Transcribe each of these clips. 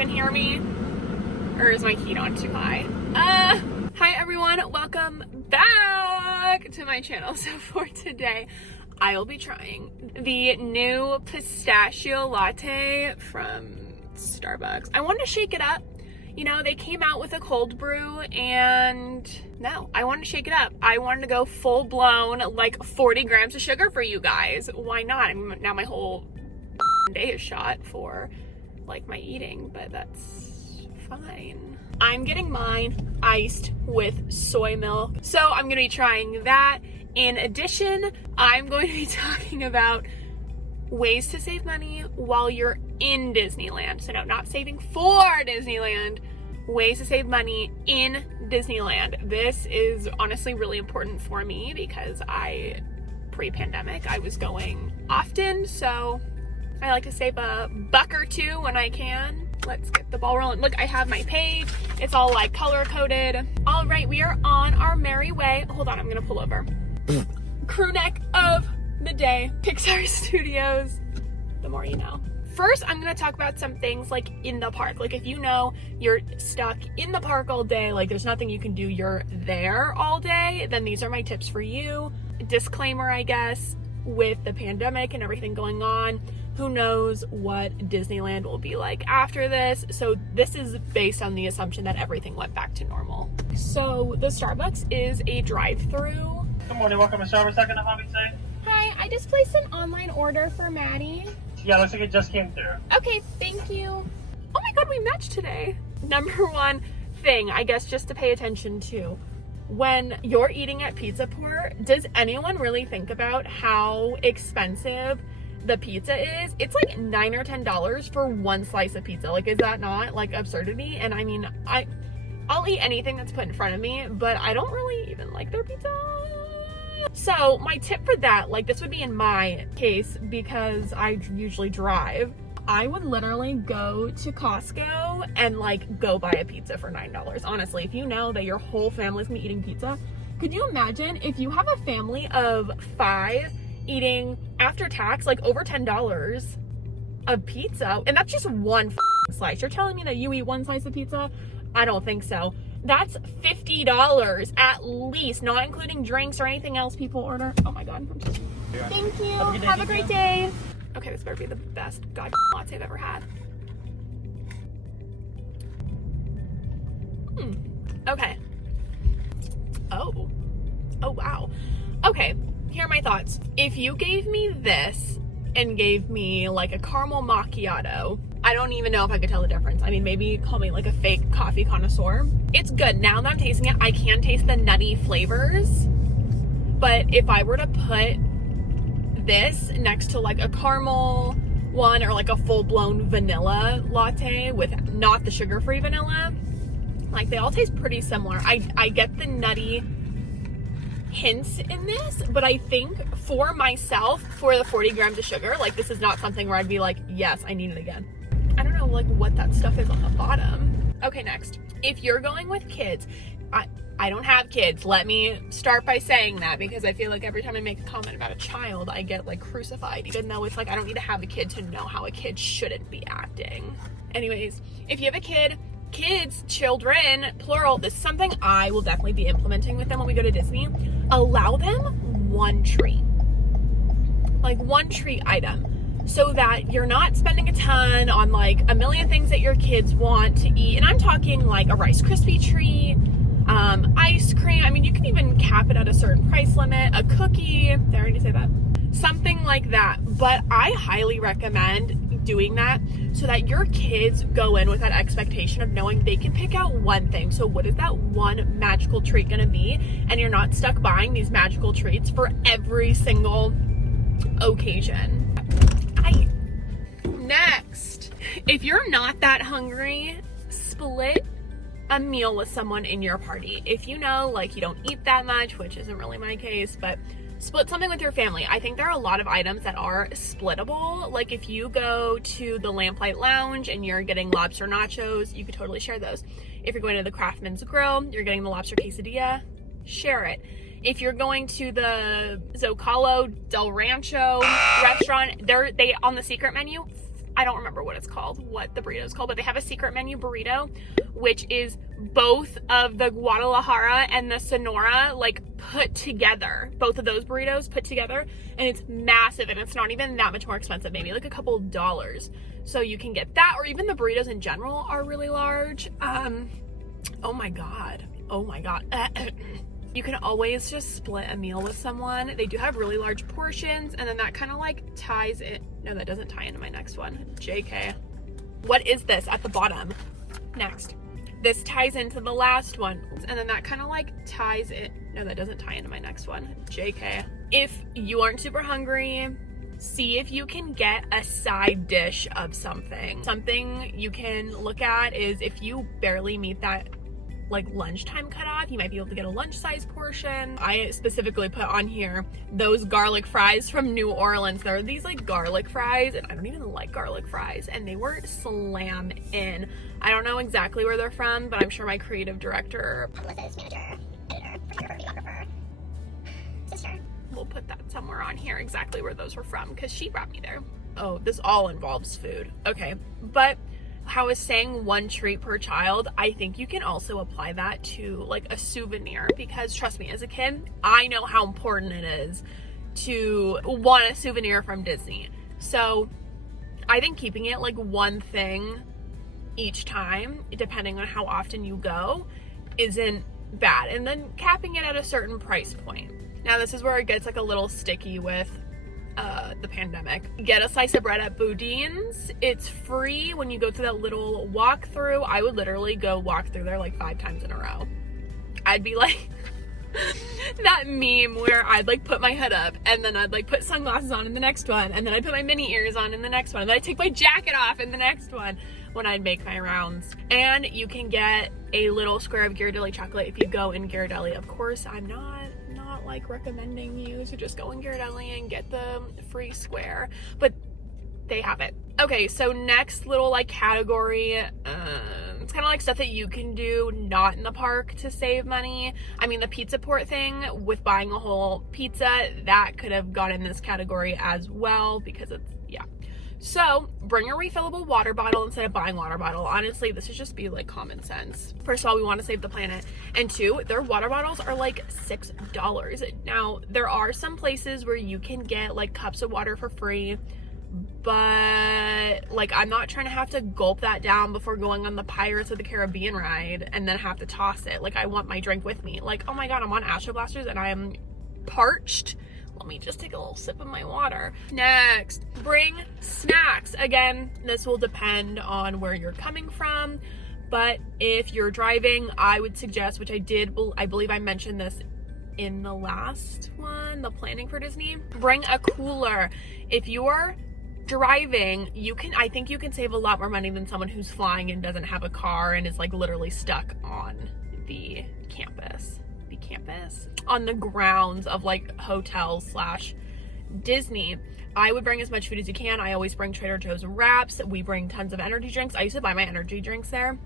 even hear me? Or is my heat on too high? Hi everyone, welcome back to my channel. So for today, I will be trying the new pistachio latte from Starbucks. I wanted to shake it up. You know, they came out with a cold brew and no, I wanted to shake it up. I wanted to go full blown, like 40 grams of sugar for you guys. Why not? I mean, now my whole day is shot for like my eating, but that's fine. I'm getting mine iced with soy milk. So I'm gonna be trying that. In addition, I'm going to be talking about ways to save money while you're in Disneyland. So no, not saving for Disneyland, ways to save money in Disneyland. This is honestly really important for me because pre-pandemic, I was going often, so I like to save a buck or two when I can. Let's get the ball rolling. Look, I have my page. It's all like color coded. All right, we are on our merry way. Hold on, I'm gonna pull over. Crew neck of the day, Pixar Studios, the more you know. First, I'm gonna talk about some things like in the park. Like if you know you're stuck in the park all day, like there's nothing you can do, you're there all day, then these are my tips for you. Disclaimer, I guess, with the pandemic and everything going on, who knows what Disneyland will be like after this. So this is based on the assumption that everything went back to normal. So the Starbucks is a drive-through. Good morning, welcome to Starbucks. How can I help you today? Hi, I just placed an online order for Maddie. Yeah, looks like it just came through. Okay, thank you. Oh my god, we matched today. Number one thing, I guess, just to pay attention to. When you're eating at Pizza Port, does anyone really think about how expensive the pizza is? It's like $9 or $10 for one slice of pizza. Like, is that not like absurdity? And I mean, I'll eat anything that's put in front of me, but I don't really even like their pizza. So my tip for that, like this would be in my case because I usually drive, I would literally go to Costco and like go buy a pizza for $9. Honestly, if you know that your whole family's gonna be eating pizza, could you imagine if you have a family of 5 eating after tax like over $10 of pizza, and that's just one slice? You're telling me that you eat one slice of pizza? I don't think so. That's $50 at least, not including drinks or anything else people order. Oh my god. Thank you. Have a great day. Okay, this better be the best goddamn latte I've ever had. Okay. Oh wow. Okay, here are my thoughts. If you gave me this and gave me like a caramel macchiato, I don't even know if I could tell the difference. I mean, maybe call me like a fake coffee connoisseur. It's good. Now that I'm tasting it, I can taste the nutty flavors. But if I were to put this next to like a caramel one or like a full-blown vanilla latte with not the sugar-free vanilla, like they all taste pretty similar. I get the nutty hints in this, but I think for myself, for the 40 grams of sugar, like this is not something where I'd be like, yes, I need it again. I don't know like what that stuff is on the bottom. Okay, next. If you're going with kids, I don't have kids. Let me start by saying that because I feel like every time I make a comment about a child, I get like crucified, even though it's like I don't need to have a kid to know how a kid shouldn't be acting. Anyways, if you have a kid, kids, children, plural, this is something I will definitely be implementing with them when we go to Disney. Allow them one treat. Like one treat item. So that you're not spending a ton on like a million things that your kids want to eat. And I'm talking like a Rice Krispie treat, ice cream. I mean, you can even cap it at a certain price limit, a cookie. Did I already say that? Something like that. But I highly recommend doing that so that your kids go in with that expectation of knowing they can pick out one thing. So what is that one magical treat gonna be? And you're not stuck buying these magical treats for every single occasion. Next, if you're not that hungry, split a meal with someone in your party. If you know, like you don't eat that much, which isn't really my case, but split something with your family. I think there are a lot of items that are splittable. Like if you go to the Lamplight Lounge and you're getting lobster nachos, you could totally share those. If you're going to the Craftman's Grill, you're getting the lobster quesadilla, share it. If you're going to the Zocalo del Rancho restaurant, they on the secret menu, I don't remember what it's called, what the burrito is called, but they have a secret menu burrito, which is both of the Guadalajara and the Sonora like put together, both of those burritos put together, and it's massive, and it's not even that much more expensive, maybe like a couple dollars. So you can get that, or even the burritos in general are really large. Oh my god. You can always just split a meal with someone. They do have really large portions, and then that kind of like ties it. No, that doesn't tie into my next one. JK. What is this at the bottom? Next. This ties into the last one, and then that kind of like ties it. No, that doesn't tie into my next one. JK. If you aren't super hungry, see if you can get a side dish of something. Something you can look at is if you barely meet that like lunchtime cutoff, you might be able to get a lunch size portion. I specifically put on here those garlic fries from New Orleans. There are these like garlic fries, and I don't even like garlic fries, and they were slam in. I don't know exactly where they're from, but I'm sure my creative director, Melissa's manager, editor, videographer, sister, we'll put that somewhere on here exactly where those were from, because she brought me there. Oh, this all involves food. Okay, but how I was saying one treat per child, I think you can also apply that to like a souvenir, because trust me, as a kid, I know how important it is to want a souvenir from Disney. So I think keeping it like one thing each time, depending on how often you go, isn't bad. And then capping it at a certain price point. Now this is where it gets like a little sticky with the pandemic. Get a slice of bread at Boudin's. It's free when you go through that little walkthrough. I would literally go walk through there like 5 times in a row. I'd be like that meme where I'd like put my head up, and then I'd like put sunglasses on in the next one, and then I'd put my mini ears on in the next one, and then I'd take my jacket off in the next one when I'd make my rounds. And you can get a little square of Ghirardelli chocolate if you go in Ghirardelli. Of course, I'm not like recommending you to just go in Ghirardelli and get the free square, but they have it. Okay, so next little like category, it's kind of like stuff that you can do not in the park to save money. I mean, the pizza port thing with buying a whole pizza, that could have gone in this category as well, because it's, yeah. So bring a refillable water bottle instead of buying water bottle. Honestly, this should just be like common sense. First of all, we want to save the planet, and 2, their water bottles are like $6. Now there are some places where you can get like cups of water for free, but like I'm not trying to have to gulp that down before going on the Pirates of the Caribbean ride and then have to toss it. Like I want my drink with me. Like, oh my god, I'm on Astro Blasters and I am parched. Let me just take a little sip of my water. Next, bring snacks. Again, this will depend on where you're coming from, but if you're driving, I would suggest, which I believe I mentioned this in the last one, the planning for Disney, bring a cooler. If you're driving, I think you can save a lot more money than someone who's flying and doesn't have a car and is like literally stuck on the campus. On the grounds of like hotels / Disney. I would bring as much food as you can. I always bring Trader Joe's wraps. We bring tons of energy drinks. I used to buy my energy drinks there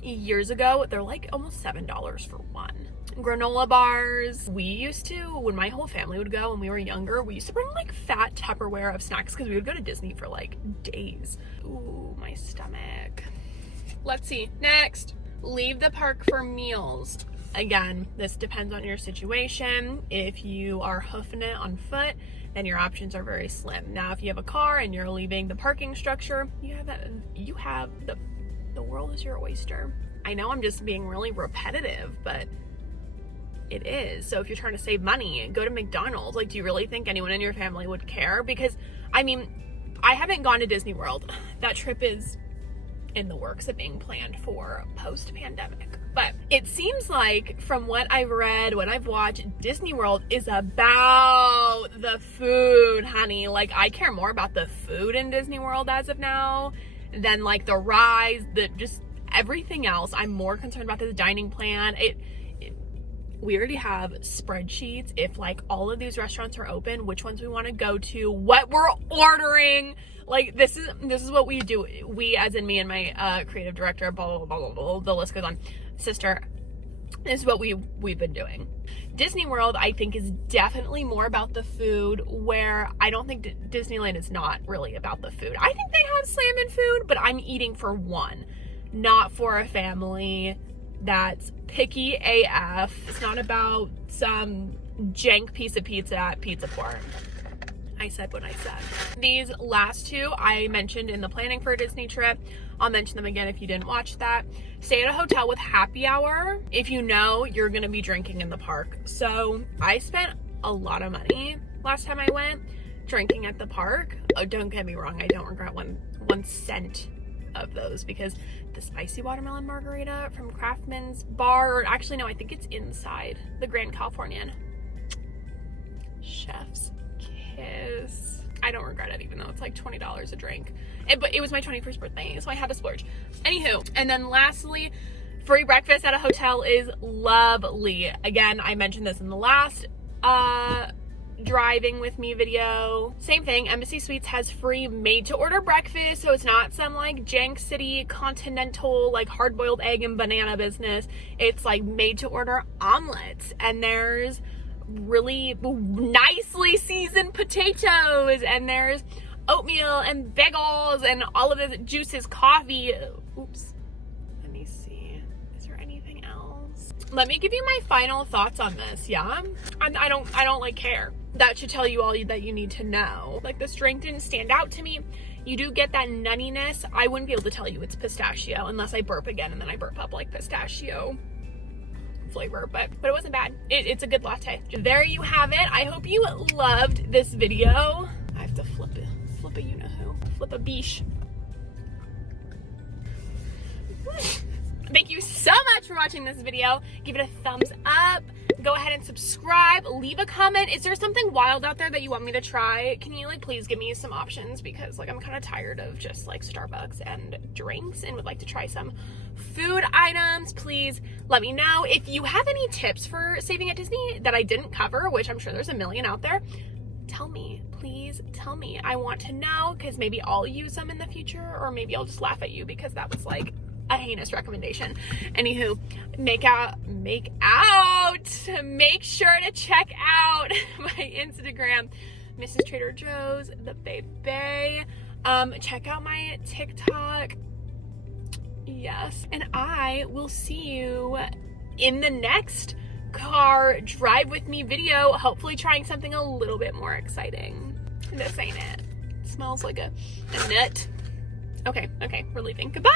years ago. They're like almost $7 for one. Granola bars. We used to, when my whole family would go when we were younger, we used to bring like fat Tupperware of snacks because we would go to Disney for like days. Ooh, my stomach. Let's see. Next, leave the park for meals. Again, this depends on your situation. If you are hoofing it on foot, then your options are very slim. Now, if you have a car and you're leaving the parking structure, the world is your oyster. I know I'm just being really repetitive, but it is. So if you're trying to save money, go to McDonald's. Like, do you really think anyone in your family would care? Because, I mean, I haven't gone to Disney World. That trip is in the works of being planned for post-pandemic. But it seems like, from what I've read, what I've watched, Disney World is about the food, honey. Like, I care more about the food in Disney World as of now than like the rides, just everything else. I'm more concerned about the dining plan. We already have spreadsheets. If like all of these restaurants are open, which ones we want to go to, what we're ordering. Like, this is what we do. We, as in me and my creative director, blah, blah, blah, blah, blah, the list goes on. Sister, This is what we've been doing. Disney World, I think, is definitely more about the food, where I don't think Disneyland is not really about the food. I think they have salmon food, but I'm eating for one, not for a family that's picky AF. It's not about some jank piece of pizza at Pizza Port. I said what I said. These last two I mentioned in the planning for a Disney trip. I'll mention them again if you didn't watch that. Stay at a hotel with happy hour if you know you're gonna be drinking in the park. So I spent a lot of money last time I went drinking at the park. Oh, don't get me wrong, I don't regret one cent of those, because the spicy watermelon margarita from Craftman's bar, or actually no, I think it's inside the Grand Californian. Chef's kiss. I don't regret it, even though it's like $20 a drink. But it was my 21st birthday, so I had to splurge. Anywho, and then lastly, free breakfast at a hotel is lovely. Again, I mentioned this in the last driving with me video. Same thing, Embassy Suites has free made to order breakfast, so it's not some like jank city continental like hard-boiled egg and banana business. It's like made to order omelets, and there's really nicely seasoned potatoes, and there's oatmeal and bagels and all of the juices, coffee. Oops, let me see, is there anything else? Let me give you my final thoughts on this. Yeah, I don't like care. That should tell you all that you need to know. Like, this drink didn't stand out to me. You do get that nuttiness. I wouldn't be able to tell you it's pistachio unless I burp again, and then I burp up like pistachio flavor, but it wasn't bad. It's a good latte. There you have it. I hope you loved this video. I have to flip a you know who, flip a biche. Thank you so much for watching this video. Give it a thumbs up. Go ahead and subscribe. Leave a comment. Is there something wild out there that you want me to try? Can you like please give me some options, because like I'm kind of tired of just like Starbucks and drinks and would like to try some food items. Please let me know. If you have any tips for saving at Disney that I didn't cover, which I'm sure there's a million out there, tell me. Please tell me. I want to know, because maybe I'll use them in the future, or maybe I'll just laugh at you because that was like a heinous recommendation. Anywho, make sure to check out my Instagram, Mrs. Trader Joe's, the Bae. Check out my TikTok. Yes, and I will see you in the next car drive with me video, hopefully trying something a little bit more exciting. This ain't it. It smells like a nut. Okay, we're leaving. Goodbye!